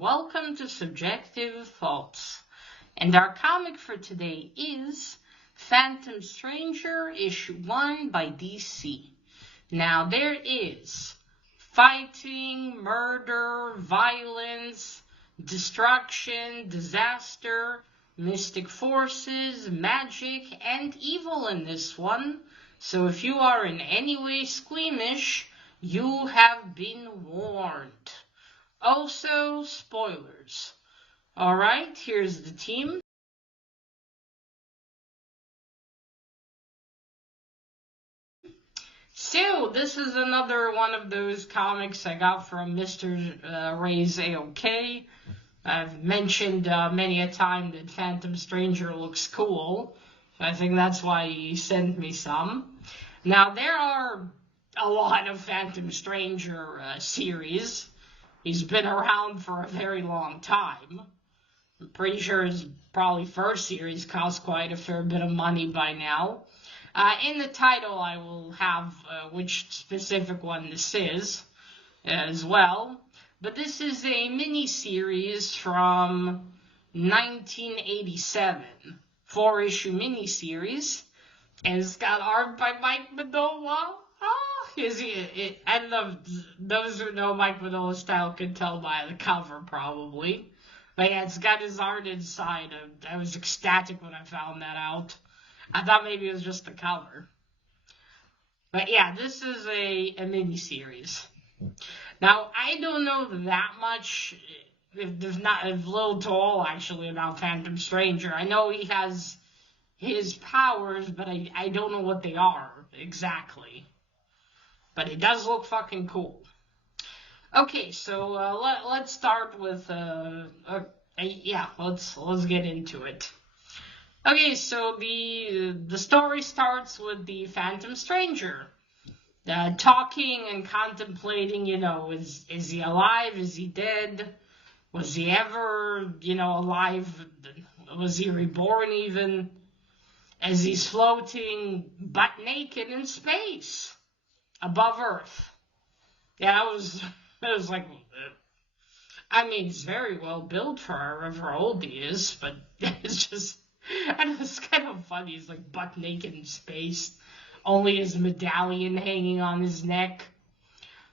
welcome to Subjective Thoughts. And our comic for today is Phantom Stranger, Issue 1 by DC. Now there is fighting, murder, violence, destruction, disaster, mystic forces, magic, and evil in this one. So if you are in any way squeamish, you have been warned. Also, spoilers. Alright, here's the team. So, this is another one of those comics I got from Mr. Ray's A-OK. I've mentioned many a time that Phantom Stranger looks cool. So I think that's why he sent me some. Now, there are a lot of Phantom Stranger series. He's been around for a very long time. I'm pretty sure his probably first series cost quite a fair bit of money by now. In the title, I will have which specific one this is as well. But this is a mini-series from 1987. 4-issue mini-series. And it's got art by Mike Mignola. I love those who know Mike Mignola's style can tell by the cover, probably. But yeah, it's got his art inside. I was ecstatic when I found that out. I thought maybe it was just the cover. But yeah, this is a mini-series. Now, I don't know that much, if there's not a little to all, actually, about Phantom Stranger. I know he has his powers, but I don't know what they are exactly. But it does look fucking cool. Okay, so let's start with let's get into it. Okay, so the story starts with the Phantom Stranger talking and contemplating. Is he alive? Is he dead? Was he ever alive? Was he reborn even? As he's floating butt naked in space above Earth. Yeah, it was like, I mean, he's very well built for however old he is, but it's just, and it's kind of funny. He's like butt naked in space, only his medallion hanging on his neck.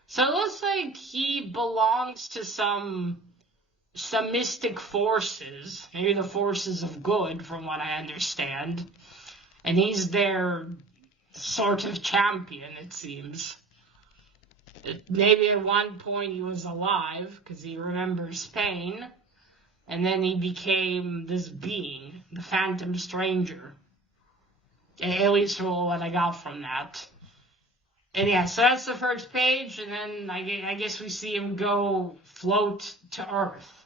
So it looks like he belongs to some mystic forces, maybe the forces of good, from what I understand. And he's their sort of champion, it seems. Maybe at one point he was alive, because he remembers pain, and then he became this being, the Phantom Stranger. At least what I got from that. And yeah, so that's the first page, and then I guess we see him go float to Earth.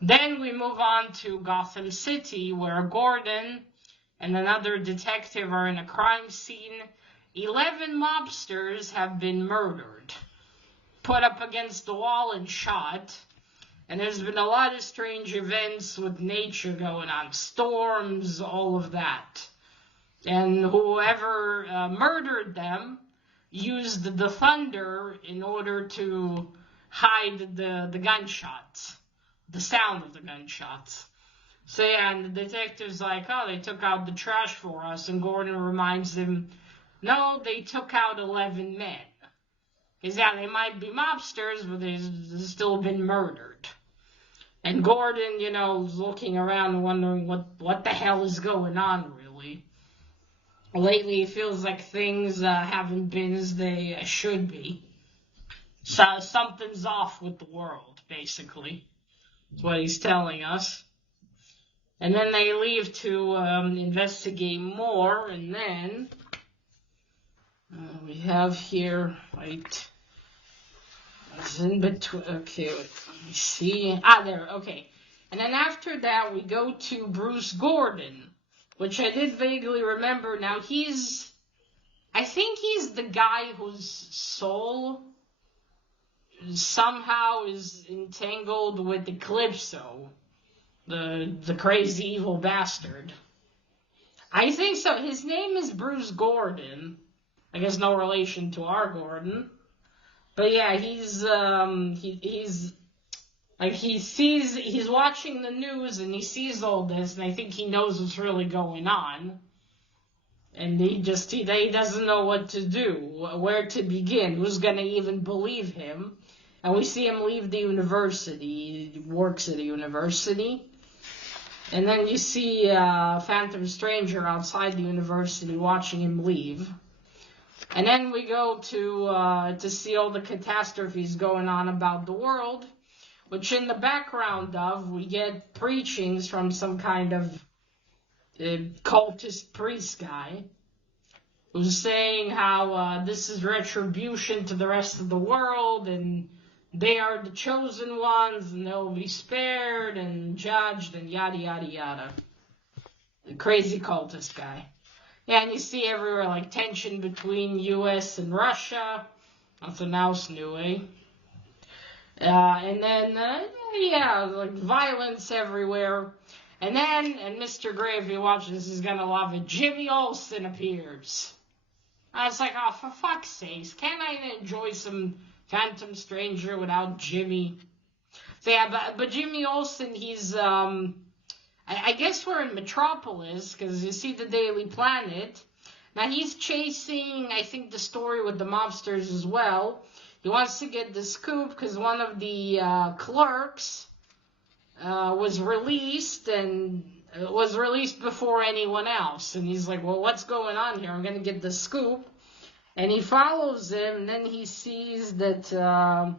Then we move on to Gotham City, where Gordon and another detective are in a crime scene. 11 mobsters have been murdered, put up against the wall and shot. And there's been a lot of strange events with nature going on, storms, all of that. And whoever murdered them used the thunder in order to hide the gunshots, the sound of the gunshots. So yeah, and the detective's like, oh, they took out the trash for us. And Gordon reminds them, no, they took out 11 men. Because yeah, they might be mobsters, but they've still been murdered. And Gordon, is looking around and wondering what the hell is going on, really. Lately, it feels like things haven't been as they should be. So something's off with the world, basically. That's what he's telling us. And then they leave to investigate more, and then we have here, right, it's in between, okay, let me see, there, okay. And then after that, we go to Bruce Gordon, which I did vaguely remember. Now I think he's the guy whose soul somehow is entangled with Eclipso, the crazy evil bastard. I think so. His name is Bruce Gordon. I guess no relation to our Gordon. But yeah, he's Like, he's watching the news and he sees all this, and I think he knows what's really going on. And he doesn't know what to do, where to begin, who's gonna even believe him. And we see him leave the university. He works at a university. And then you see Phantom Stranger outside the university watching him leave. And then we go to see all the catastrophes going on about the world, which in the background of, we get preachings from some kind of cultist priest guy who's saying how this is retribution to the rest of the world, and they are the chosen ones, and they'll be spared and judged, and yada, yada, yada. The crazy cultist guy. Yeah, and you see everywhere, like, tension between U.S. and Russia. Nothing else new, eh? And then, like, violence everywhere. And then, and Mr. Gray, if you watch this, is gonna love it, Jimmy Olsen appears. I was like, oh, for fuck's sakes, can't I enjoy some Phantom Stranger without Jimmy? So yeah, but Jimmy Olsen, he's, I guess we're in Metropolis, because you see the Daily Planet. Now, he's chasing, I think, the story with the mobsters as well. He wants to get the scoop, because one of the clerks was released, and was released before anyone else. And he's like, well, what's going on here? I'm going to get the scoop. And he follows him, and then he sees that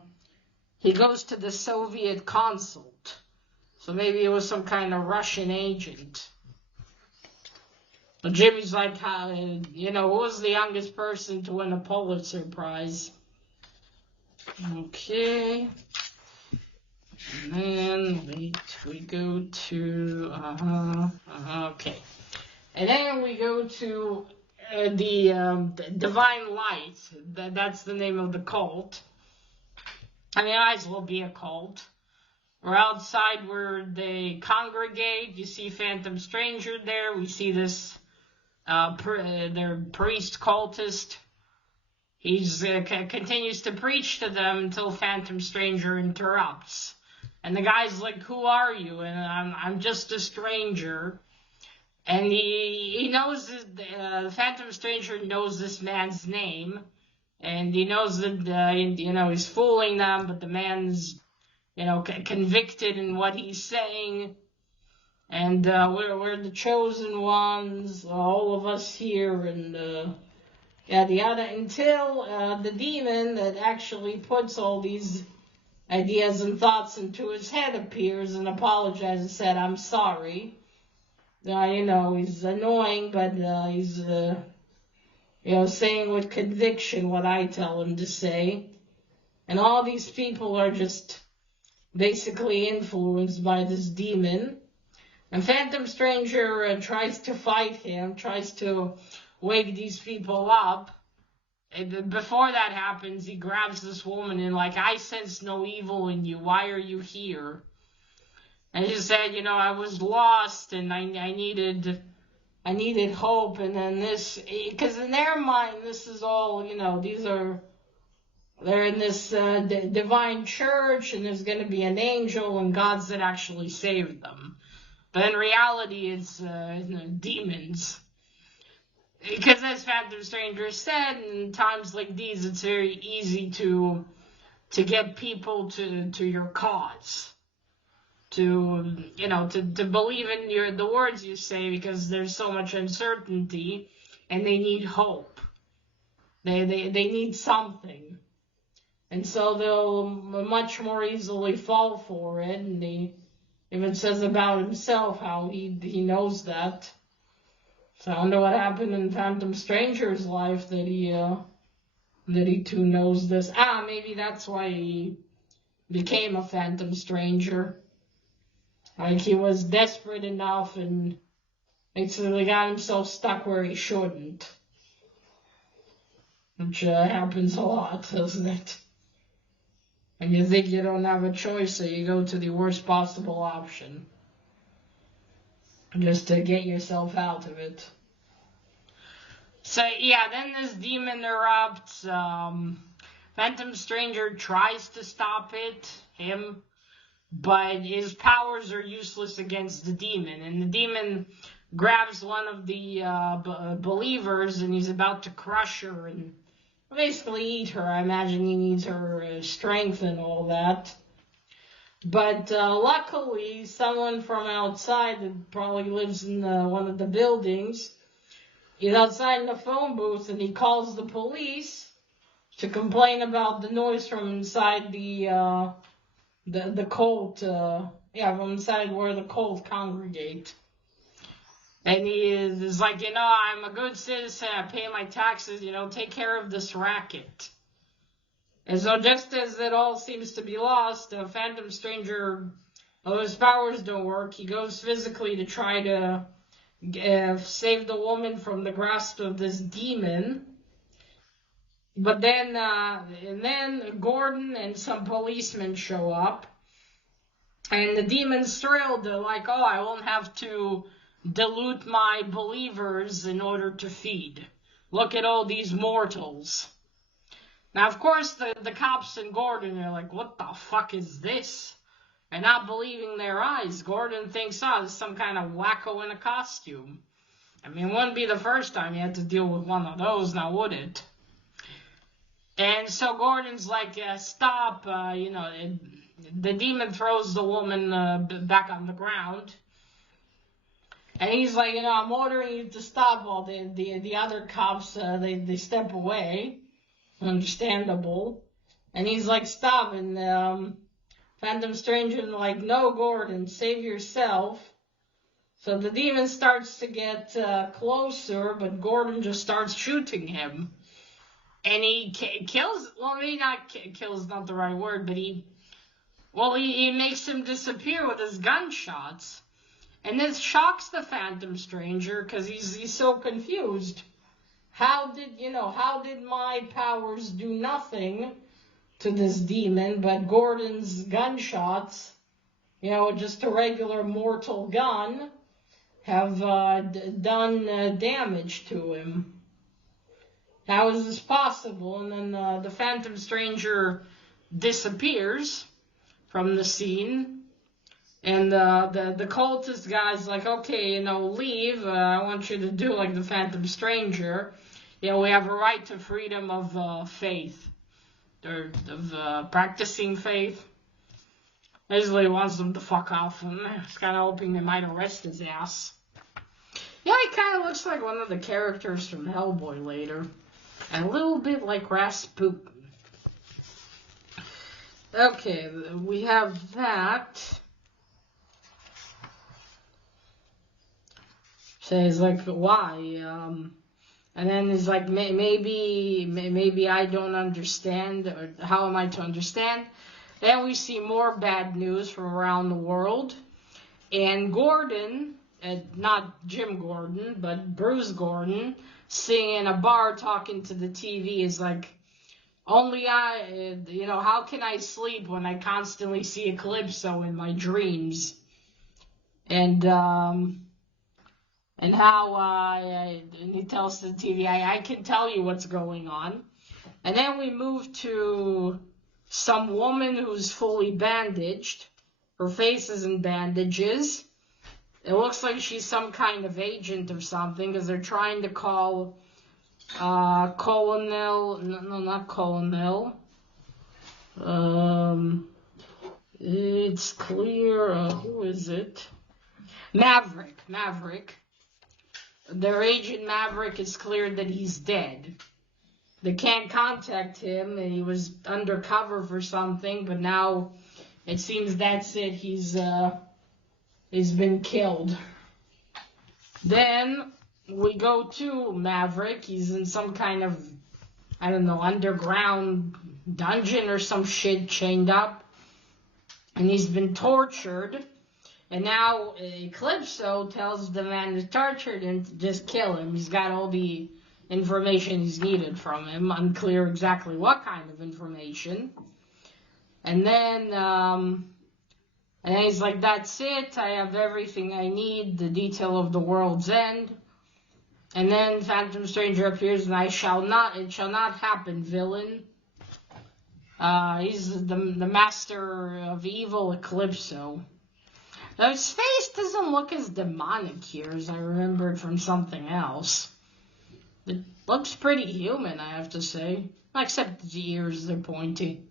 he goes to the Soviet consulate. So maybe it was some kind of Russian agent. But Jimmy's like, who was the youngest person to win a Pulitzer Prize? Okay. And then, we go to, okay. And then we go to the Divine Light. That's the name of the cult. I mean, it might as well be a cult. We're outside where they congregate. You see Phantom Stranger there. We see this, their priest cultist. He's continues to preach to them until Phantom Stranger interrupts. And the guy's like, who are you? And I'm just a stranger. And he knows, Phantom Stranger knows this man's name. And he knows that, he's fooling them, but the man's, convicted in what he's saying. And we're the chosen ones, all of us here, and yada yada, until the demon that actually puts all these ideas and thoughts into his head appears and apologizes and said, I'm sorry. He's annoying, but he's, saying with conviction what I tell him to say. And all these people are just basically influenced by this demon. And Phantom Stranger tries to fight him, tries to wake these people up. And before that happens, he grabs this woman and like, I sense no evil in you. Why are you here? And she said, I was lost and I needed hope. And then this, because in their mind, this is all, they're in this divine church, and there's going to be an angel and gods that actually saved them. But in reality, it's demons. Because as Phantom Stranger said, in times like these, it's very easy to get people to your cause. To believe in the words you say, because there's so much uncertainty, and they need hope. They need something. And so they'll much more easily fall for it, and he even says about himself how he knows that. So I wonder what happened in Phantom Stranger's life that he too knows this. Maybe that's why he became a Phantom Stranger. Like, he was desperate enough and basically got himself stuck where he shouldn't. Which happens a lot, doesn't it? And you think you don't have a choice, so you go to the worst possible option. Just to get yourself out of it. So, yeah, then this demon erupts. Phantom Stranger tries to stop it, him. but his powers are useless against the demon. And the demon grabs one of the believers, and he's about to crush her and basically eat her. I imagine he needs her strength and all that. But luckily, someone from outside that probably lives in one of the buildings is outside in the phone booth, and he calls the police to complain about the noise from inside the cult. From inside where the cult congregate. And he is like, I'm a good citizen, I pay my taxes, take care of this racket. And so just as it all seems to be lost, Phantom Stranger, his powers don't work. He goes physically to try to save the woman from the grasp of this demon. But then Gordon and some policemen show up. And the demon's thrilled. They're like, I won't have to dilute my believers in order to feed. Look at all these mortals. Now, of course, the cops and Gordon are like, what the fuck is this? And not believing their eyes. Gordon thinks, this is some kind of wacko in a costume. I mean, it wouldn't be the first time he had to deal with one of those, now would it? And so Gordon's like, stop, the demon throws the woman back on the ground. And he's like, I'm ordering you to stop. While the other cops, they step away. Understandable. And he's like, stop. And Phantom Stranger is like, no, Gordon, save yourself. So the demon starts to get closer, but Gordon just starts shooting him. And he kills, well, maybe not kills, not the right word, but he makes him disappear with his gunshots. And this shocks the Phantom Stranger because he's so confused. How did my powers do nothing to this demon, but Gordon's gunshots, just a regular mortal gun, have done damage to him? How is this possible? And then the Phantom Stranger disappears from the scene. And the cultist guy's like, okay, leave. I want you to do like the Phantom Stranger. We have a right to freedom of faith. Or of practicing faith. Basically, he wants them to fuck off. And he's kind of hoping they might arrest his ass. Yeah, he kind of looks like one of the characters from Hellboy later. And a little bit like Rasputin. Okay, we have that. So he's like, why? And then he's like, maybe I don't understand, or how am I to understand? Then we see more bad news from around the world. And Gordon, not Jim Gordon, but Bruce Gordon, sitting in a bar talking to the TV is like, only I, how can I sleep when I constantly see Eclipso in my dreams? And how, and he tells the TV, I can tell you what's going on. And then we move to some woman who's fully bandaged. Her face is in bandages. It looks like she's some kind of agent or something, because they're trying to call Colonel, no, not Colonel. It's clear, who is it? Maverick. Their agent Maverick is cleared that he's dead. They can't contact him, and he was undercover for something, but now it seems that's it. He's been killed. Then we go to Maverick. He's in some kind of, I don't know, underground dungeon or some shit, chained up. And he's been tortured. And now Eclipso tells the man who's tortured him to just kill him. He's got all the information he's needed from him. Unclear exactly what kind of information. And then he's like, that's it. I have everything I need. The detail of the world's end. And then Phantom Stranger appears, and it shall not happen, villain. He's the master of evil, Eclipso. Now, his face doesn't look as demonic here as I remembered from something else. It looks pretty human, I have to say. Except the ears, they're pointy.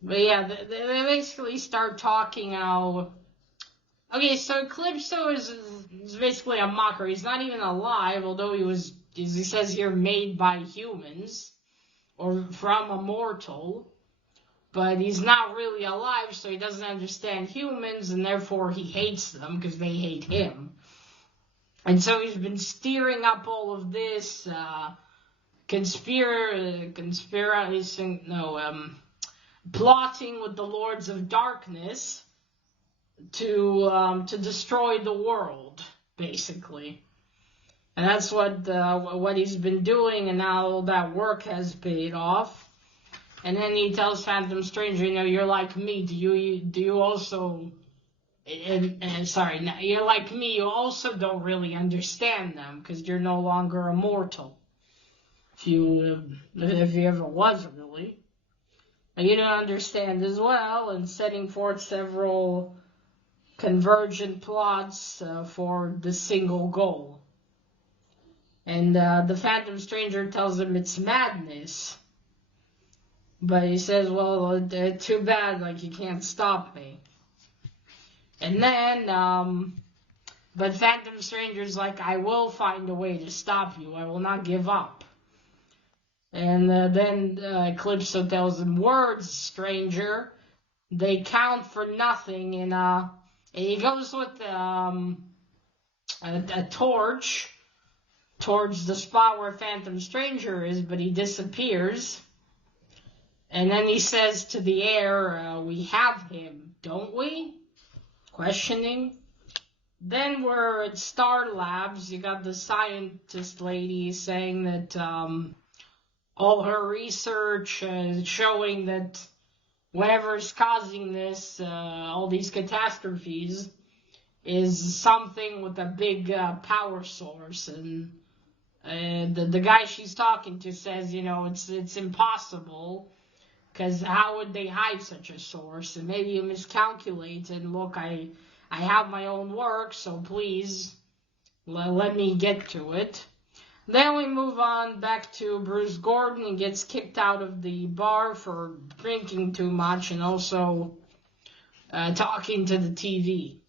But yeah, they basically start talking how... Okay, so Eclipso is basically a mocker. He's not even alive, although he was, as he says here, made by humans. Or from a mortal. But he's not really alive, so he doesn't understand humans, and therefore he hates them, because they hate him. And so he's been steering up all of this, plotting with the Lords of Darkness to destroy the world, basically. And that's what he's been doing, and now all that work has paid off. And then he tells Phantom Stranger, you're like me. Do you also? You're like me. You also don't really understand them because you're no longer immortal. If you ever was really, and you don't understand as well. And setting forth several convergent plots for the single goal. And the Phantom Stranger tells him it's madness. But he says, well, too bad, you can't stop me. And then, but Phantom Stranger's like, I will find a way to stop you. I will not give up. And then Eclipso tells him, words, stranger, they count for nothing. And he goes with a torch towards the spot where Phantom Stranger is, but he disappears. And then he says to the air, we have him, don't we? Questioning. Then we're at Star Labs. You got the scientist lady saying that all her research is showing that whatever's causing this, all these catastrophes, is something with a big power source. And the guy she's talking to says, it's impossible. Because how would they hide such a source? And maybe you miscalculate and look, I have my own work, so please let me get to it. Then we move on back to Bruce Gordon and gets kicked out of the bar for drinking too much and also talking to the TV.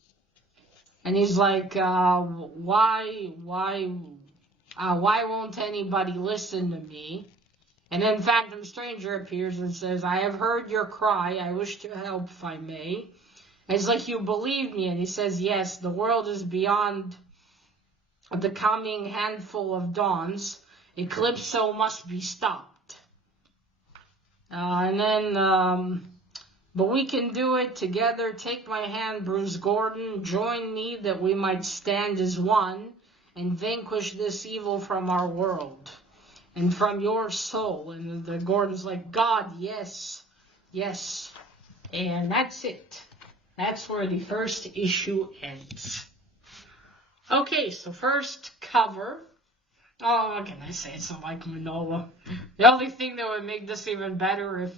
And he's like, why won't anybody listen to me? And then Phantom Stranger appears and says, I have heard your cry. I wish to help if I may. And it's like, you believe me? And he says, yes, the world is beyond the coming handful of dawns. Eclipso must be stopped. But we can do it together. Take my hand, Bruce Gordon. Join me that we might stand as one and vanquish this evil from our world. And from your soul. And the Gordon's like, God, yes, yes. And that's it. That's where the first issue ends. Okay, so first cover. Oh, what can I say? It's not like Manola. The only thing that would make this even better if,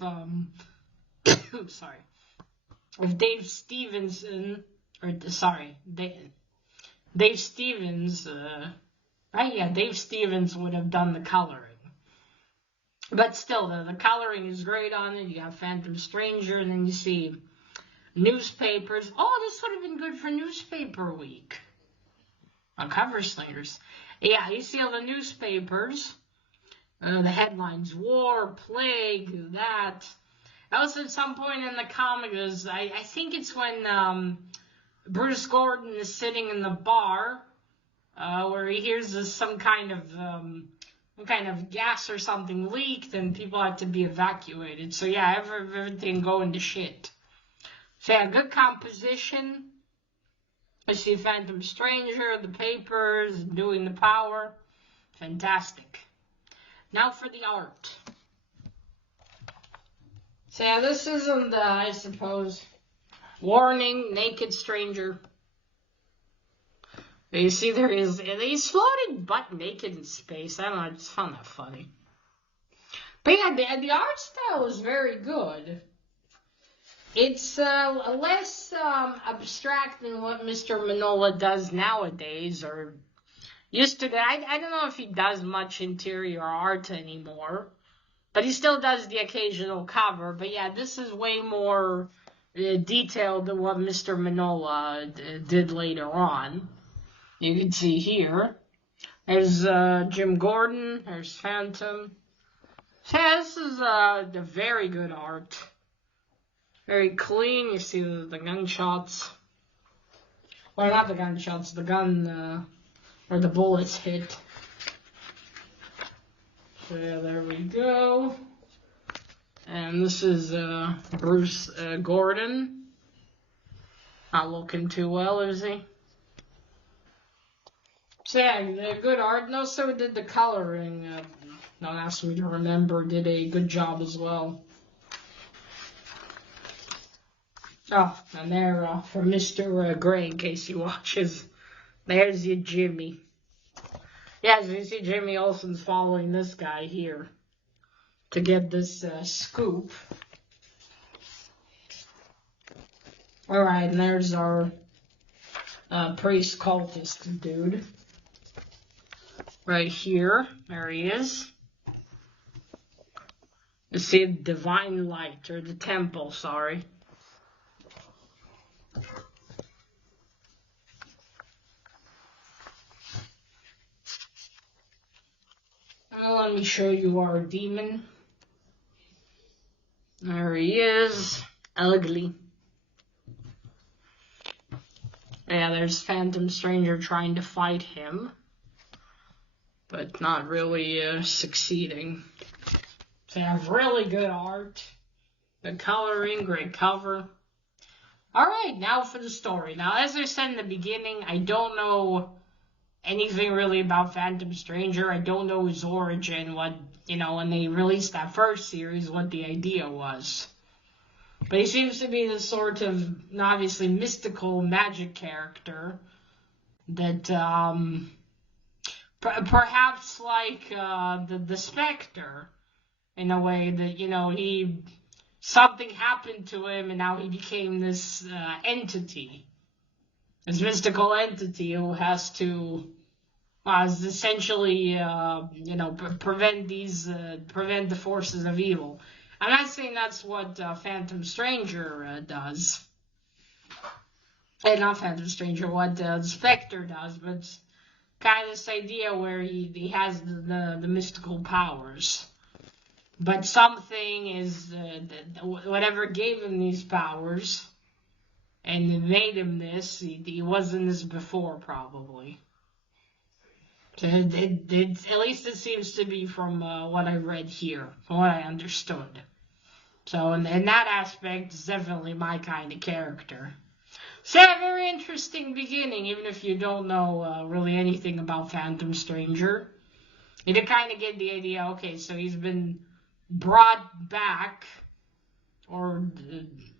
if Dave Stevenson, Dave Stevens, Dave Stevens would have done the coloring. But still, the coloring is great on it. You got Phantom Stranger, and then you see newspapers. Oh, this would have been good for newspaper week. On Cover Slingers. Yeah, you see all the newspapers. The headlines, war, plague, that. Also, at some point in the comic, I think it's when Bruce Gordon is sitting in the bar, where he hears some kind of gas or something leaked, and people have to be evacuated. So yeah, everything going to shit. So yeah, good composition. I see Phantom Stranger, the papers, doing the power. Fantastic. Now for the art. So yeah, this isn't, I suppose, warning, naked stranger. You see he's floating butt naked in space. I don't know, I just found that funny. But yeah, the art style is very good. It's less abstract than what Mr. Mignola does nowadays, or used to. I don't know if he does much interior art anymore, but he still does the occasional cover. But yeah, this is way more detailed than what Mr. Mignola did later on. You can see here. There's Jim Gordon. There's Phantom. So yeah, this is a very good art. Very clean. You see the gunshots. Well, not the gunshots. The gun where the bullets hit. So yeah, there we go. And this is Bruce Gordon. Not looking too well, is he? So yeah, good art. And also did the coloring. Don't ask me to remember. Did a good job as well. Oh, and there for Mr. Gray, in case he watches. There's your Jimmy. Yeah, as you see, Jimmy Olsen's following this guy here to get this scoop. Alright, and there's our priest cultist dude. Right here. There he is. You see Divine Light, or the temple, sorry. Now let me show you our demon. There he is. Ugly. Yeah, there's Phantom Stranger trying to fight him, but not really succeeding. So they have really good art. Good coloring, great cover. Alright, now for the story. Now, as I said in the beginning, I don't know anything really about Phantom Stranger. I don't know his origin, what, when they released that first series, what the idea was. But he seems to be this sort of, obviously, mystical magic character that, perhaps like the Spectre, in a way that, something happened to him and now he became this entity. This mystical entity who has to, is essentially, prevent the forces of evil. I'm not saying that's what Phantom Stranger does. Not Phantom Stranger, what the Spectre does, but kind of this idea where he has the mystical powers. But something is, whatever gave him these powers and made him this, he wasn't this before, probably. So at least it seems to be from what I read here, from what I understood. So in that aspect, it's definitely my kind of character. So a very interesting beginning, even if you don't know really anything about Phantom Stranger. You can kind of get the idea, okay, so he's been brought back, or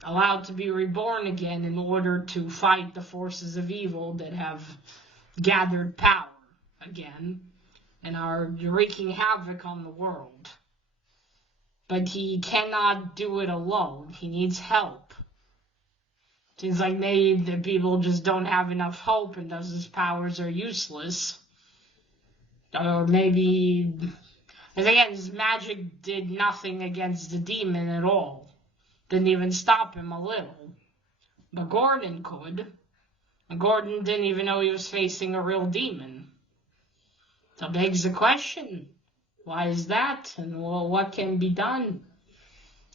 allowed to be reborn again in order to fight the forces of evil that have gathered power again and are wreaking havoc on the world. But he cannot do it alone. He needs help. Seems like maybe the people just don't have enough hope and thus his powers are useless. Or maybe, because again, his magic did nothing against the demon at all. Didn't even stop him a little. But Gordon could. And Gordon didn't even know he was facing a real demon. So begs the question, why is that? And well, what can be done?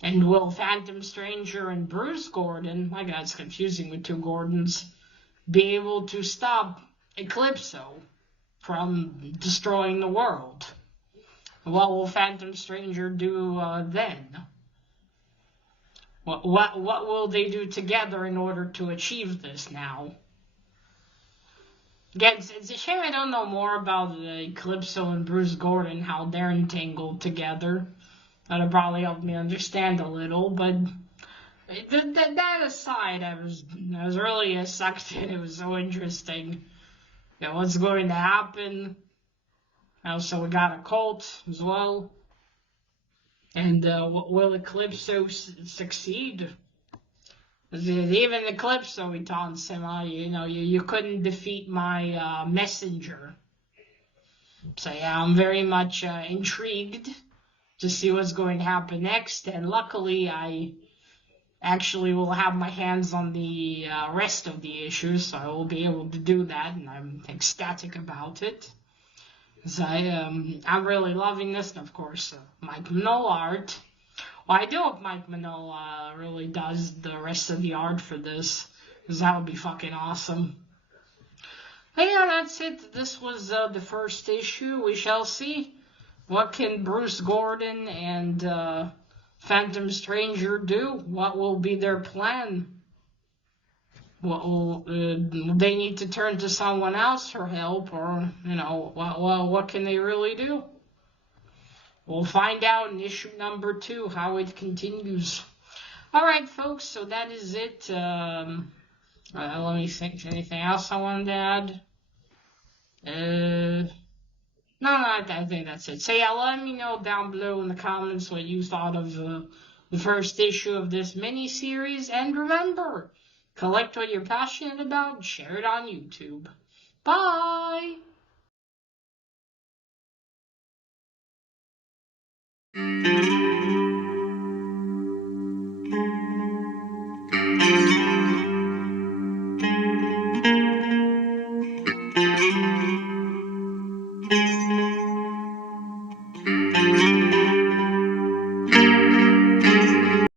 And will Phantom Stranger and Bruce Gordon, my God, it's confusing with two Gordons, be able to stop Eclipso from destroying the world? What will Phantom Stranger do then? What will they do together in order to achieve this now? Again, it's a shame I don't know more about Eclipso and Bruce Gordon, how they're entangled together. That would probably help me understand a little, but that aside, I was really sucked in. It was so interesting. What's going to happen? Also, we got a cult as well. And will Eclipso succeed? Even Eclipso, he taunts him, you couldn't defeat my messenger. So yeah, I'm very much intrigued to see what's going to happen next. And luckily, I actually will have my hands on the rest of the issues, so I will be able to do that, and I'm ecstatic about it. So I'm really loving this, and of course, Mike Mignola art. Well, I do hope Mike Mignola really does the rest of the art for this, because that would be fucking awesome. But yeah, that's it. This was the first issue. We shall see. What can Bruce Gordon and Phantom Stranger do? What will be their plan? What will they need to turn to someone else for help, or what can they really do? We'll find out in issue number 2 how it continues. All right, folks. So that is it. Let me think. Anything else I wanted to add? No, I think that's it. So yeah, let me know down below in the comments what you thought of the first issue of this mini-series. And remember, collect what you're passionate about and share it on YouTube. Bye!